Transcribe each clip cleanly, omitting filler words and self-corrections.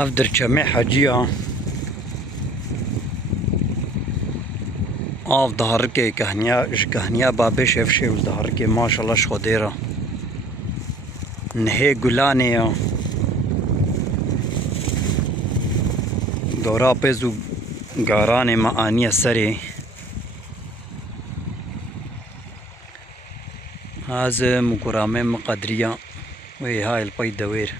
اف درچمه حجیه آف دهار که کهنیا بابه شف شیوز دهار که ماشالله شخودیره نه گلانه دورا پیزو گاران معانی سری از مکرامه مقدریه وی های الپای دویر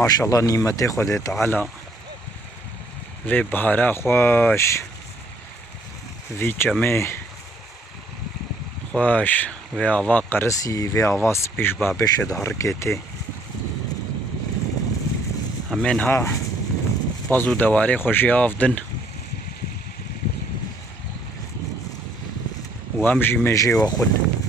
ماشاءالله نعمت خود تعالی وی بهارا خوش وی چمه خوش وی آوا قرسی وی آوا سپیش بابش دهار کهته همین ها بازو دواره خوشی آفدن و هم جی میجه و خود